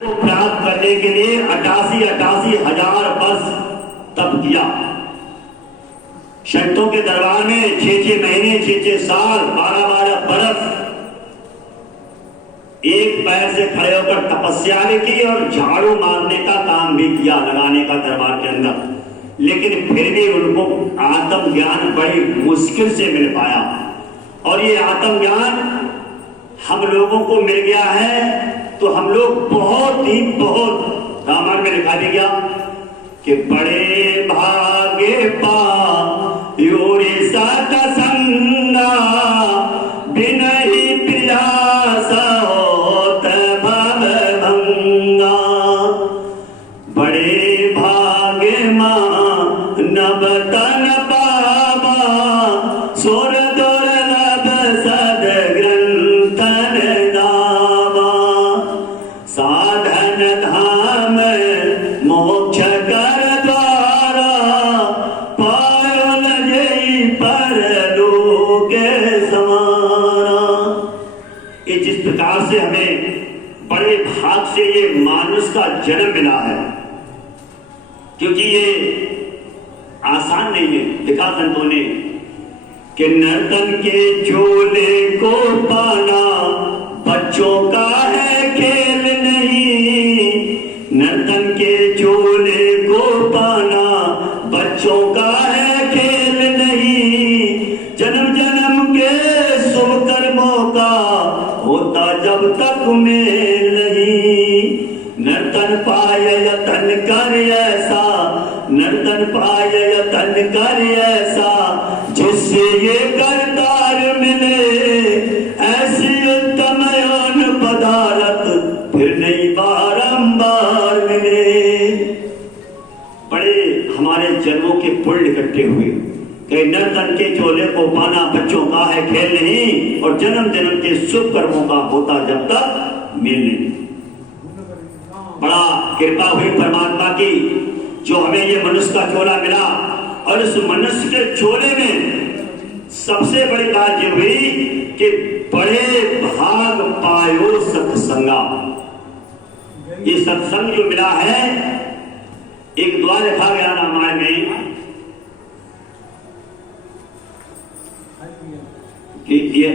को प्राप्त करने के लिए 88 हजार वर्ष तप किया। संतों के दरबार में 6 महीने 6 साल 12 बरस एक पैर से खड़े होकर तपस्या भी की और झाड़ू मारने का काम भी किया लगाने का दरबार के अंदर, लेकिन फिर भी उनको आत्मज्ञान बड़ी मुश्किल से मिल पाया। और ये आत्मज्ञान हम लोगों को मिल गया है तो हम लोग बहुत रामायण में लिखा भी गया कि बड़े भागे पायोरे सतसंगा बिनहि प्रयास होत भव भंगा। बड़े भागे मानव तन पावा सोर दुर्लभ सद ग्रंथन दावा। साधन धाम मोक्ष कर द्वारा पायो न जई परलोक समारा। ये जिस प्रकार से हमें बड़े भाग से ये मानुष का जन्म मिला है, क्योंकि ये आसान नहीं है। लिखा संतों ने कि नर्तन के झोले को पाना बच्चों का है खेल नहीं। नर्तन के झोले को पाना बच्चों का है खेल नहीं। जन्म जन्म के शुभ कर्मों का होता जब तक मेल नहीं। नर्तन पाय यतन कर ऐसा, नर्तन पाय यतन कर ऐसा जिससे ये करतार मिले। ऐसी उत्तम यौन पदार्थ फिर नहीं बारंबार मिले। बड़े हमारे जन्मों के पुण्य इकट्ठे हुए कि नर्तन के झोले को पाना बच्चों का है खेल नहीं, और जन्म जन्म के शुभ कर्मों का होता जब तक मेल नहीं। बड़ा कृपा हुई परमात्मा की जो हमें ये मनुष्य का झोला मिला, और इस मनुष्य के झोले में सबसे बड़ी बात ये हुई कि बड़े भाग पायो सत्संगा। ये सत्संग जो मिला है, एक दुआ लिखा गया रामायण में कि ये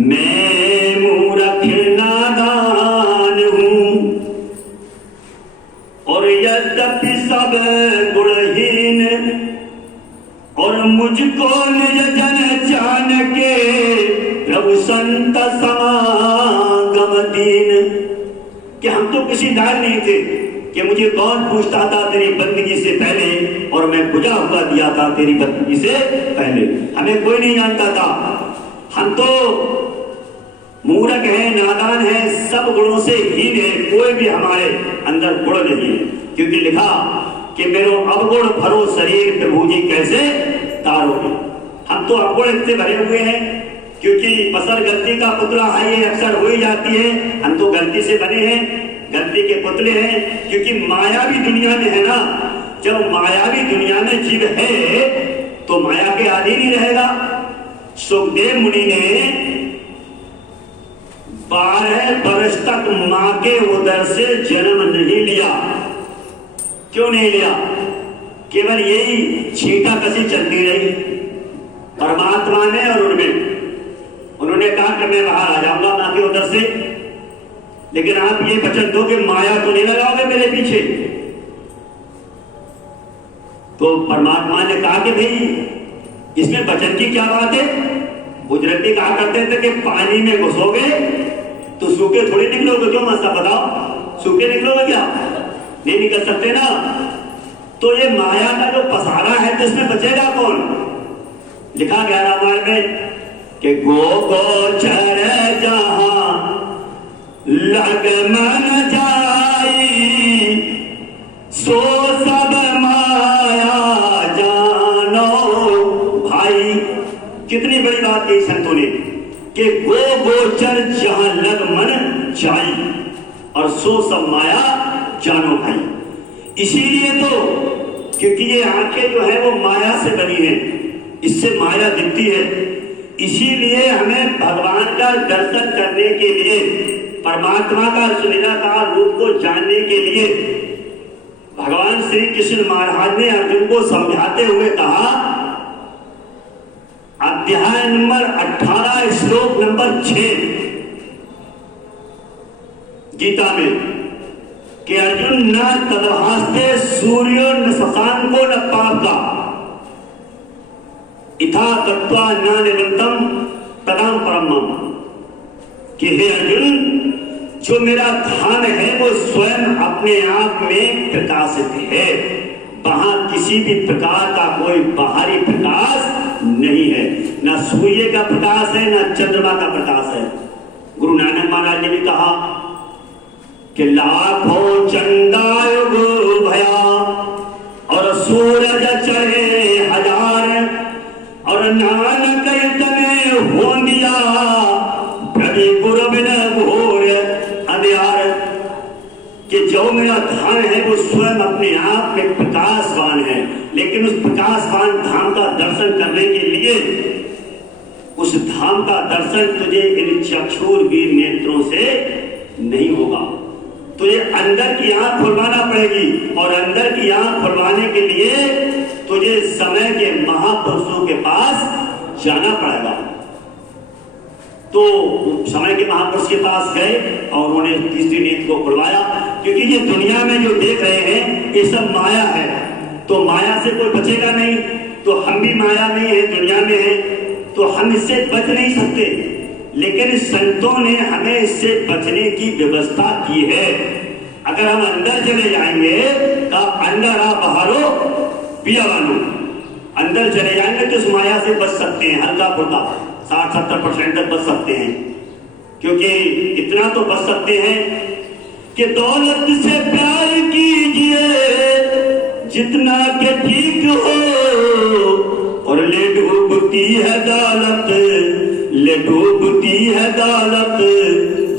मैं मूर्ख नादान हूं और यद्यपि सब गुणहीन, और मुझको निज जन जान के प्रभु संत समागम दीन। कि हम तो किसी दान नहीं थे कि मुझे कौन पूछता था तेरी बंदगी से पहले, और मैं बुझा हुआ दिया था तेरी बंदगी से पहले। हमें कोई नहीं जानता था। हम तो मूर्ख है, नादान है, सब गुणों से हीन है, कोई भी हमारे अंदर गुण नहीं है। क्योंकि लिखा कि मेरो अवगुण भरो शरीर प्रभु जी कैसे तारोगे। हम तो अवगुण इतने भरे हुए हैं, क्योंकि बसर गलती का पुतला है, ये अक्सर हो ही जाती है। हम तो गलती से बने हैं, गलती के पुतले हैं, क्योंकि मायावी दुनिया में है ना। जब मायावी दुनिया में जीव है तो माया के अधीन ही रहेगा। सुखदेव मुनि ने 12 वर्ष तक मां के उदर से जन्म नहीं लिया। क्यों नहीं लिया? केवल यही छींटा कसी चलती रही परमात्मा ने और उनमें। उन्होंने कहा कि मैं बाहर आ जाऊंगा मां के उदर से, लेकिन आप ये वचन दो कि माया को नहीं लगाओगे मेरे पीछे। तो परमात्मा ने कहा कि भाई इसमें वचन की क्या बात है। बुजुर्ग कहा करते थे कि पानी में घुसोगे तो सूखे थोड़ी निकलोगे। क्यों मसा बताओ, सूखे निकलोगे क्या? नहीं निकल सकते ना। तो ये माया का जो पसारा है तो इसमें बचेगा कौन? लिखा गया रामायण में कि गोचर जहां लग मन जाई, सो सब माया जानो भाई। कितनी बड़ी बात कही संतों ने कि गोचर जहां लग मन जाई और सो सब माया जानो भाई। इसीलिए तो, क्योंकि ये आंखें जो है वो माया से बनी है, इससे माया दिखती है। इसीलिए हमें भगवान का दर्शन करने के लिए परमात्मा का उस निराकार रूप को जानने के लिए भगवान श्री कृष्ण महाराज ने अर्जुन को समझाते हुए कहा, अध्याय नंबर 18 श्लोक नंबर 6 गीता में कि अर्जुन न तदभास्ते सूर्यो न शशांको न पावका इथा तत्वा न निरंतम तदाम परमम, कि हे अर्जुन, जो मेरा ध्यान है वो स्वयं अपने आप में प्रकाशित है, वहां किसी भी प्रकार का कोई बाहरी प्रकाश नहीं है, न सूर्य का प्रकाश है न चंद्रमा का प्रकाश है। गुरु नानक महाराज ने भी कहा कि लाखों चंदायुग भया और सूरज चढ़े हजार और नानक इतने हो दिया प्रभु गुरु बिन घोर अंधियार, कि जो मेरा धाम है वो स्वयं अपने आप में प्रकाशवान है, लेकिन उस प्रकाशवान धाम का दर्शन करने के लिए उस धाम का दर्शन तुझे इन चक्षुर्वीर नेत्रों से नहीं होगा। तुझे अंदर की आंख खुलवाना पड़ेगी और अंदर की आंख खुलवाने के लिए तुझे समय के महापुरुषों के पास जाना पड़ेगा। तो समय के महापुरुष के पास गए और उन्होंने तीसरी नेत्र को खुलवाया, क्योंकि ये दुनिया में जो देख रहे हैं ये सब माया है, तो माया से कोई बचेगा नहीं। तो हम भी माया में है, दुनिया में है, तो हम इससे बच नहीं सकते, लेकिन संतों ने हमें इससे बचने की व्यवस्था की है। अगर हम अंदर चले जाएंगे तो अंदर आ बाहरो पिया बानो, अंदर चले जाएंगे तो इस माया से बच सकते हैं, हल्का फुल्का 60-70% तक बच सकते हैं। क्योंकि इतना तो बच सकते हैं कि दौलत से प्यार कीजिए जितना के ठीक हो, और ले डूबती है दौलत, ले डूबती है दौलत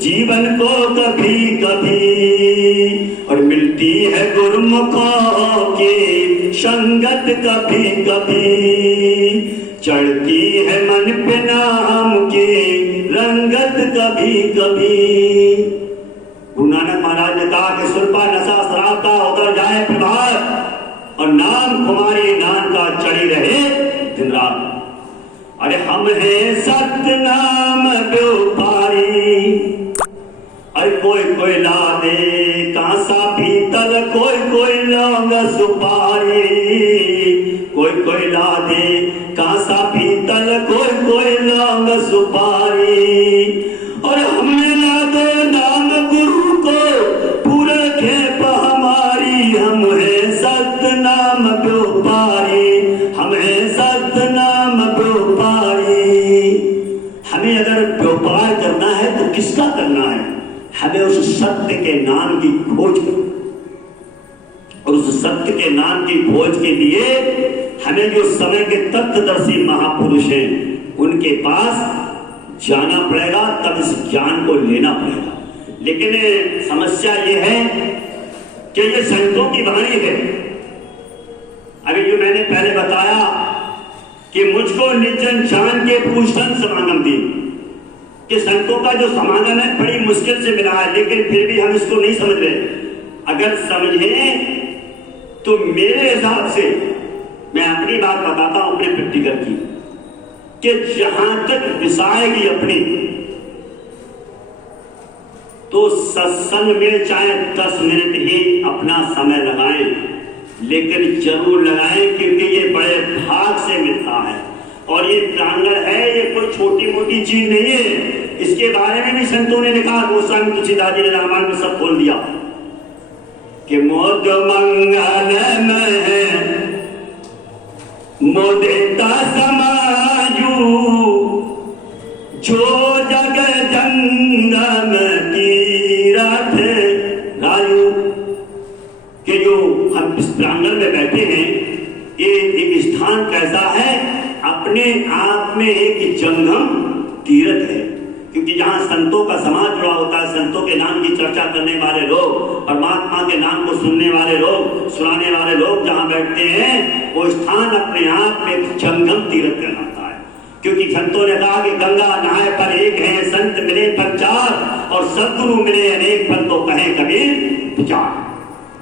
जीवन को कभी कभी, और मिलती है गुरमुखों की संगत कभी कभी, चढ़ती है मन पे नाम की रंगत कभी कभी। गुरु नानक महाराज ने कहा कि सुरपा नशा शराब का उतर जाए प्रभात और नाम कुमारी नाम का चढ़ी रहे दिन रात। अरे हम हैं सत्य नाम व्यापारी, अरे कोई कोई ला दे कांसा पीतल, कोई कोई लौंग सुपारी, कोई कोई ला दे कांसा पीतल, कोई कोई लौंग सुपारी, और हमने ला दे नाम गुरु को पूरे खेप हमारी। हम हैं सत्य नाम व्यापारी, हम हैं सत्य नाम व्यापारी। हमें अगर व्यापार करना है तो किसका करना है? हमें उस सत्य के नाम की खोज करनी, और उस सत्य के नाम की खोज के लिए हमें जो समय के तत्वदर्शी महापुरुष हैं उनके पास जाना पड़ेगा, तब इस ज्ञान को लेना पड़ेगा। लेकिन समस्या ये है कि ये संतों की वाणी है। अभी जो मैंने पहले बताया कि मुझको निर्जन जान के पूछन समागम दी, कि संतों का जो समागम है बड़ी मुश्किल से मिला है, लेकिन फिर भी हम इसको नहीं समझ रहे। अगर समझें तो मेरे हिसाब से, मैं अपनी बात बताता हूं अपने प्रैक्टिकल की, कि जहां तक विसाएगी अपनी, तो सत्संग में चाहे 10 मिनट ही अपना समय लगाएं, लेकिन जरूर लगाएं, क्योंकि ये बड़े भाग से मिलता है। और ये प्रांगण है, ये कोई छोटी मोटी चीज नहीं है। इसके बारे में भी संतों ने लिखा, गोस्वामी तुलसीदास जी ने रामायण में सब बोल दिया कि मोद मंगल में मोदेता समायु, जो जग जंगम तीरथ रायु, कि जो हम इस प्रांगण में बैठे हैं, ये एक स्थान कैसा है? अपने आप में एक जंगम तीर्थ है। क्योंकि जहां संतों का समाज जुड़ा होता है, संतों के नाम की चर्चा करने वाले लोग, परमात्मा के नाम को सुनने वाले लोग, सुनाने वाले लोग जहां बैठते हैं, वो स्थान अपने आप में एक जंगम तीर्थ कहलाता है। क्योंकि संतों ने कहा कि गंगा नहाए पर एक है, संत मिले पर चार, और सदगुरु मिले अनेक पर तो कहे कबीर चार।